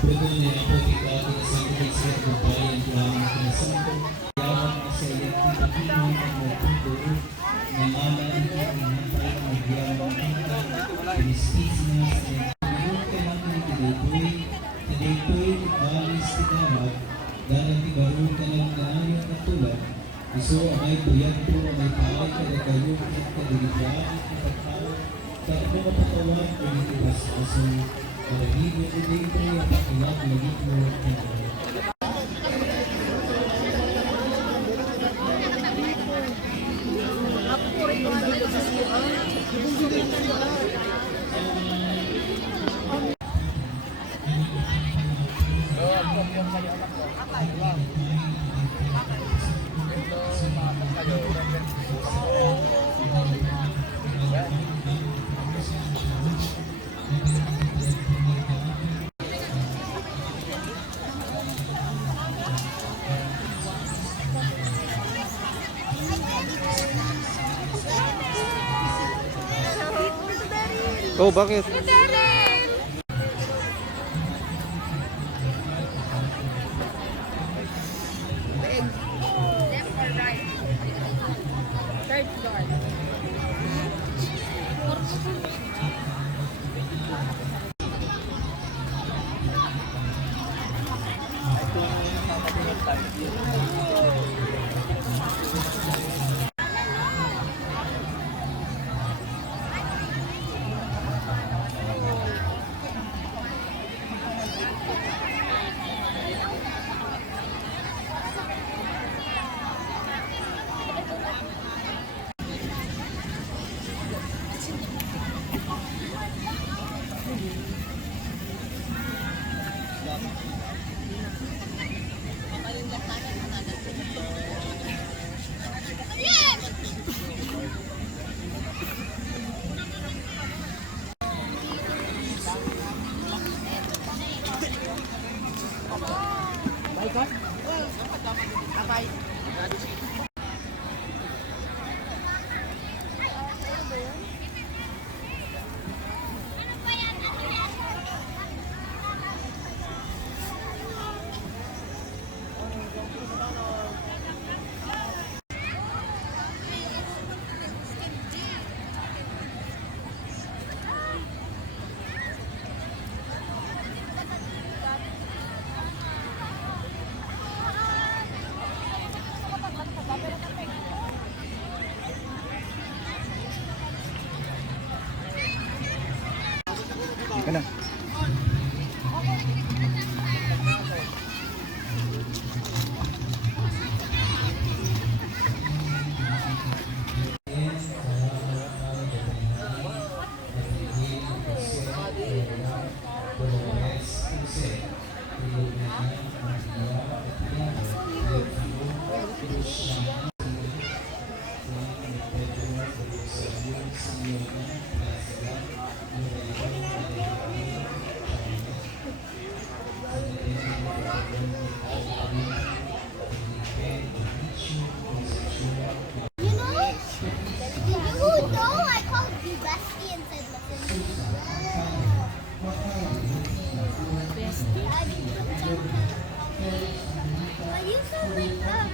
Pagkakanya ako ikaw sa kulit sa kabayan ko ang kinasanto. Yawan mo sa iyong pagkakinig at magputo na malaan ko inantay ang magyawang kita. Pinistis na sa iyong mayroon ka natin tiday-toy, balis tinawag, darang tibaroon ka lang na ayong katulad. Iso amay buyag po, amay palay ka na kayo, at kadiligaan at pagtawag. Takbo kapatawag, pinitibas-aso. Malagigo ko dito yung pakilag, malagigo mo. Oh, bakit? Left or right? Third floor. Ka na. Are you so late up?